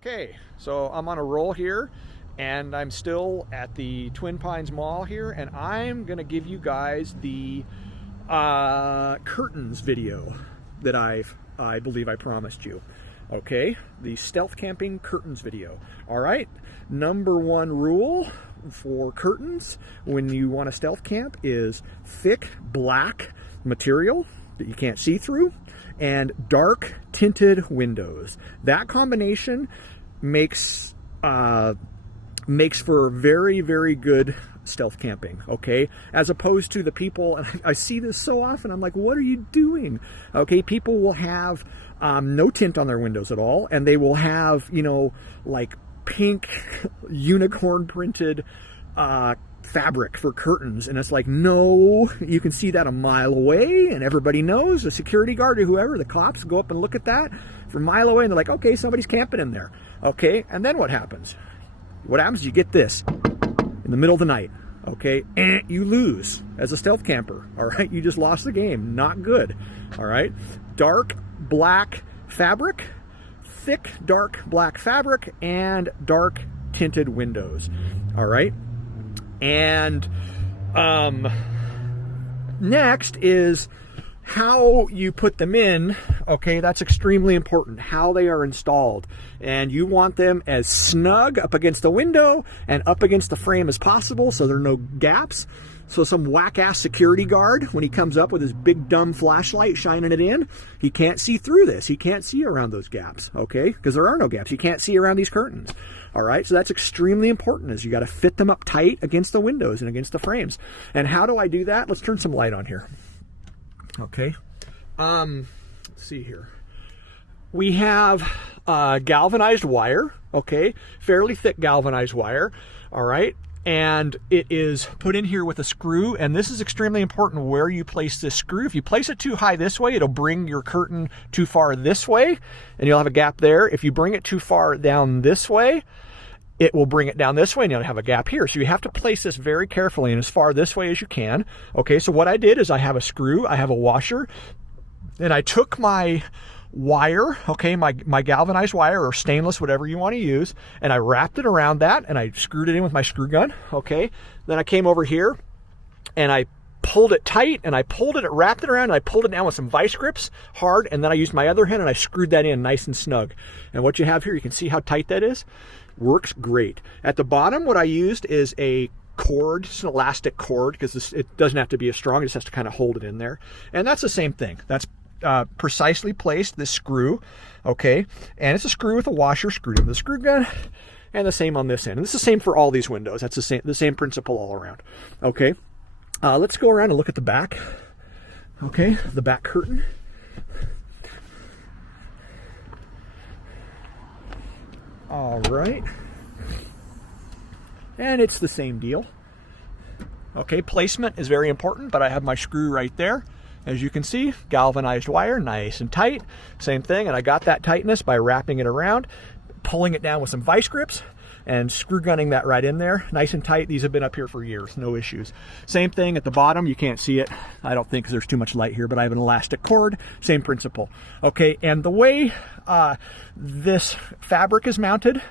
Okay, so I'm on a roll here and I'm still at the Twin Pines Mall here, and I'm gonna give you guys the curtains video that I believe I promised you. Okay, the stealth camping curtains video. All right, number one rule for curtains when you want to stealth camp is thick black material that you can't see through and dark tinted windows. That combination makes for very, very good stealth camping, okay? As opposed to the people, and I see this so often, I'm like, what are you doing? Okay, people will have no tint on their windows at all, and they will have, you know, like pink unicorn printed fabric for curtains, and it's like, no, you can see that a mile away, and everybody knows, the security guard or whoever, the cops go up and look at that from a mile away, and they're like, okay, somebody's camping in there. Okay, and then what happens? What happens is you get this in the middle of the night, okay, and you lose as a stealth camper. All right, you just lost the game. Not good. All right, dark black fabric, thick dark black fabric, and dark tinted windows. All right, and next is how you put them in. Okay, that's extremely important, how they are installed, and you want them as snug up against the window and up against the frame as possible so there are no gaps, so some whack-ass security guard, when he comes up with his big dumb flashlight shining it in, he can't see through this, he can't see around those gaps, okay, because there are no gaps, you can't see around these curtains. All right, so that's extremely important, is you got to fit them up tight against the windows and against the frames. And how do I do that? Let's turn some light on here. Okay, let's see here. We have galvanized wire, okay, fairly thick galvanized wire, all right, and it is put in here with a screw, and this is extremely important where you place this screw. If you place it too high this way, it'll bring your curtain too far this way, and you'll have a gap there. If you bring it too far down this way, it will bring it down this way and you'll have a gap here. So you have to place this very carefully and as far this way as you can. Okay, so what I did is I have a screw, I have a washer, and I took my wire, okay, my galvanized wire or stainless, whatever you want to use, and I wrapped it around that and I screwed it in with my screw gun, okay? Then I came over here and I pulled it tight and I pulled it, wrapped it around, and I pulled it down with some vice grips hard, and then I used my other hand and I screwed that in nice and snug. And what you have here, you can see how tight that is. Works great. At the bottom, what I used is a cord, just an elastic cord, because it doesn't have to be as strong, it just has to kind of hold it in there. And that's the same thing. That's precisely placed, this screw, okay? And it's a screw with a washer screwed into the screw gun, and the same on this end. And this is the same for all these windows. That's the same principle all around, okay? Let's go around and look at the back, okay? The back curtain. All right, and it's the same deal. Okay, placement is very important, but I have my screw right there. As you can see, galvanized wire, nice and tight. Same thing, and I got that tightness by wrapping it around, pulling it down with some vice grips, and screw gunning that right in there, nice and tight. These have been up here for years, no issues. Same thing at the bottom, you can't see it, I don't think, because there's too much light here, but I have an elastic cord, same principle. Okay, and the way this fabric is mounted,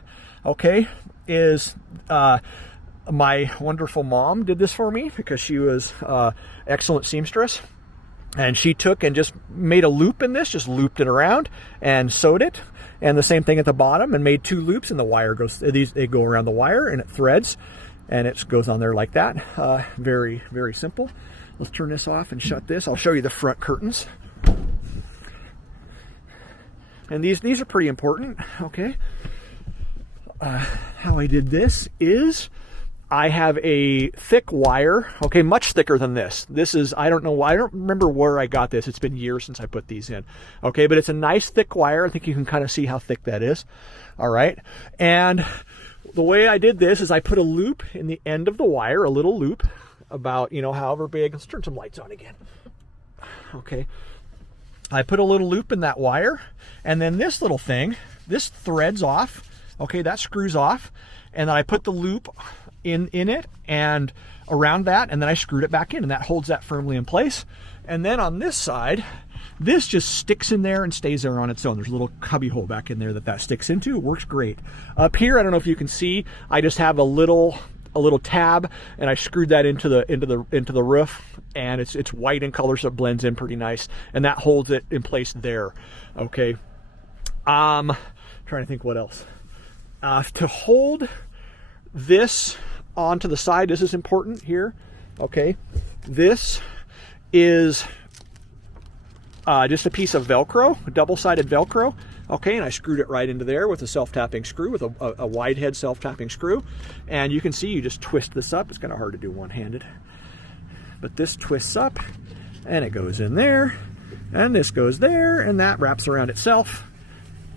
okay, is my wonderful mom did this for me because she was excellent seamstress. And she took and just made a loop in this, just looped it around and sewed it. And the same thing at the bottom, and made two loops, and the wire goes, they go around the wire and it threads, and it goes on there like that. Very, very simple. Let's turn this off and shut this. I'll show you the front curtains. And these are pretty important, okay? How I did this is I have a thick wire, okay, much thicker than this. This is, I don't remember where I got this. It's been years since I put these in. Okay, but it's a nice thick wire. I think you can kind of see how thick that is. All right, and the way I did this is I put a loop in the end of the wire, a little loop, about, you know, however big. Let's turn some lights on again. Okay, I put a little loop in that wire, and then this little thing, this threads off. Okay, that screws off, and then I put the loop in it and around that, and then I screwed it back in, and that holds that firmly in place. And then on this side, This just sticks in there and stays there on its own. There's a little cubby hole back in there that sticks into. It works great. Up here, I don't know if you can see, I just have a little tab, and I screwed that into the roof, and it's white in color, so it blends in pretty nice, and that holds it in place there. Okay. Trying to think what else. To hold this onto the side, this is important here. Okay. This is just a piece of Velcro, a double-sided Velcro. Okay, and I screwed it right into there with a self-tapping screw, with a wide head self-tapping screw. And you can see, you just twist this up. It's kind of hard to do one-handed. But this twists up, and it goes in there, and this goes there, and that wraps around itself,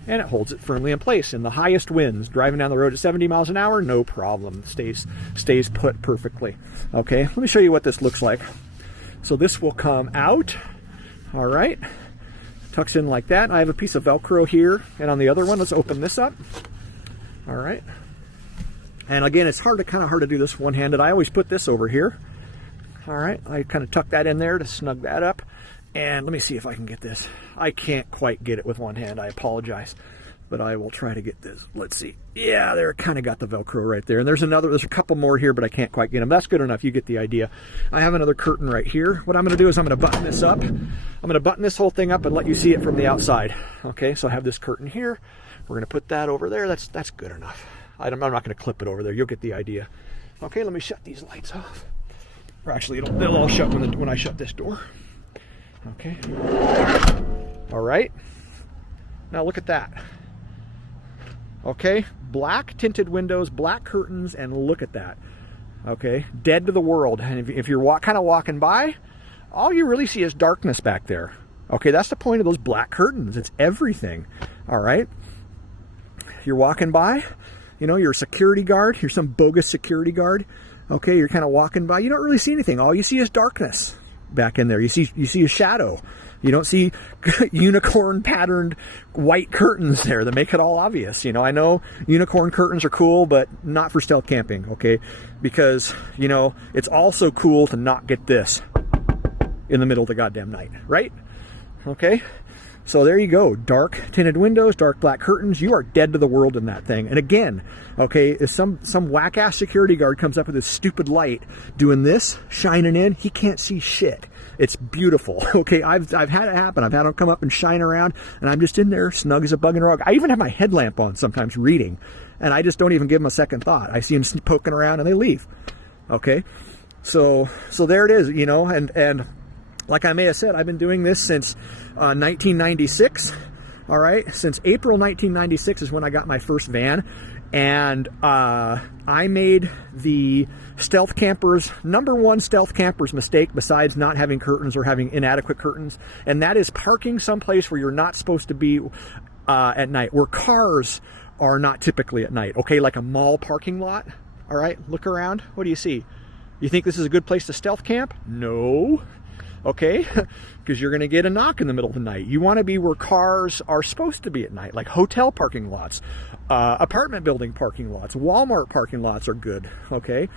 and it holds it firmly in place. In the highest winds, driving down the road at 70 miles an hour, no problem. Stays put perfectly. Okay, let me show you what this looks like. So this will come out, all right. Tucks in like that. I have a piece of Velcro here, and on the other one, let's open this up. All right. And again, it's kind of hard to do this one-handed. I always put this over here. All right. I kind of tuck that in there to snug that up. And let me see if I can get this. I can't quite get it with one hand. I apologize, but I will try to get this. Let's see. Yeah, there, kind of got the Velcro right there. And there's a couple more here, but I can't quite get them. That's good enough. You get the idea. I have another curtain right here. What I'm going to do is I'm going to button this up. I'm going to button this whole thing up and let you see it from the outside. Okay, so I have this curtain here. We're going to put that over there. That's good enough. I'm not going to clip it over there. You'll get the idea. Okay, let me shut these lights off. Or actually, they'll all shut when I shut this door. Okay. All right. Now look at that. Okay, black tinted windows, black curtains, and look at that. Okay, dead to the world. And if you're kind of walking by, all you really see is darkness back there. Okay, that's the point of those black curtains. It's everything. All right. You're walking by, you're a security guard. You're some bogus security guard. Okay, you're kind of walking by. You don't really see anything. All you see is darkness back in there. You see a shadow. You don't see unicorn patterned white curtains there that make it all obvious. I know unicorn curtains are cool, but not for stealth camping, okay? Because, it's also cool to not get this in the middle of the goddamn night, right? Okay? So there you go. Dark tinted windows, dark black curtains. You are dead to the world in that thing. And again, okay, if some whack-ass security guard comes up with this stupid light doing this, shining in, he can't see shit. It's beautiful. Okay, I've had it happen. I've had them come up and shine around, and I'm just in there snug as a bug in a rug. I even have my headlamp on sometimes reading, and I just don't even give them a second thought. I see them poking around, and they leave. Okay, so there it is, and like I may have said, I've been doing this since 1996. All right, since April 1996 is when I got my first van, and I made the stealth camper's #1 stealth camper's mistake, besides not having curtains or having inadequate curtains, and that is parking someplace where you're not supposed to be at night, where cars are not typically at night. Okay, like a mall parking lot. All right, look around. What do you see? You think this is a good place to stealth camp? No. Okay, because you're going to get a knock in the middle of the night. You want to be where cars are supposed to be at night, like hotel parking lots, apartment building parking lots, Walmart parking lots are good. Okay,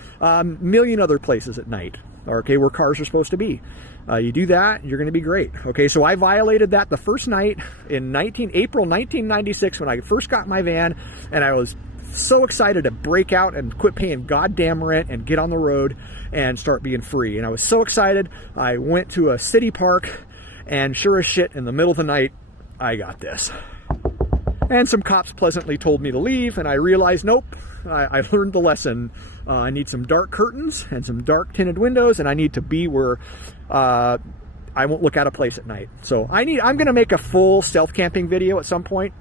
million other places at night. Okay, where cars are supposed to be. You do that, you're going to be great. Okay, so I violated that the first night in April 1996 when I first got my van, and I was so excited to break out and quit paying goddamn rent and get on the road and start being free. And I was so excited. I went to a city park, and sure as shit, in the middle of the night, I got this. And some cops pleasantly told me to leave, and I realized, nope, I learned the lesson. I need some dark curtains and some dark tinted windows, and I need to be where I won't look out of place at night. So I'm going to make a full stealth camping video at some point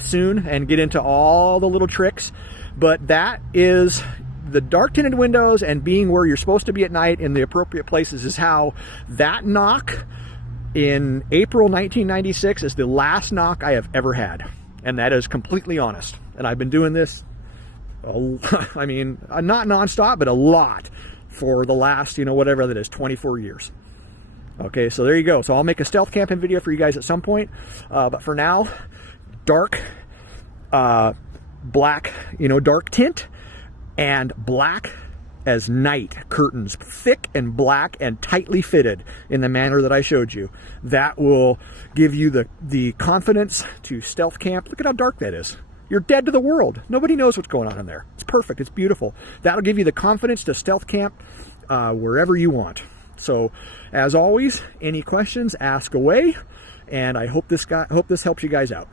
soon and get into all the little tricks, but that is the dark tinted windows and being where you're supposed to be at night in the appropriate places is how that knock in April 1996 is the last knock I have ever had, and that is completely honest. And I've been doing this not nonstop, but a lot for the last, whatever that is, 24 years. Okay, so there you go. So I'll make a stealth camping video for you guys at some point, but for now, dark black, dark tint and black as night curtains, thick and black and tightly fitted in the manner that I showed you. That will give you the confidence to stealth camp. Look at how dark that is. You're dead to the world. Nobody knows what's going on in there. It's perfect. It's beautiful. That'll give you the confidence to stealth camp wherever you want. So, as always, any questions, ask away. And I hope this helps you guys out.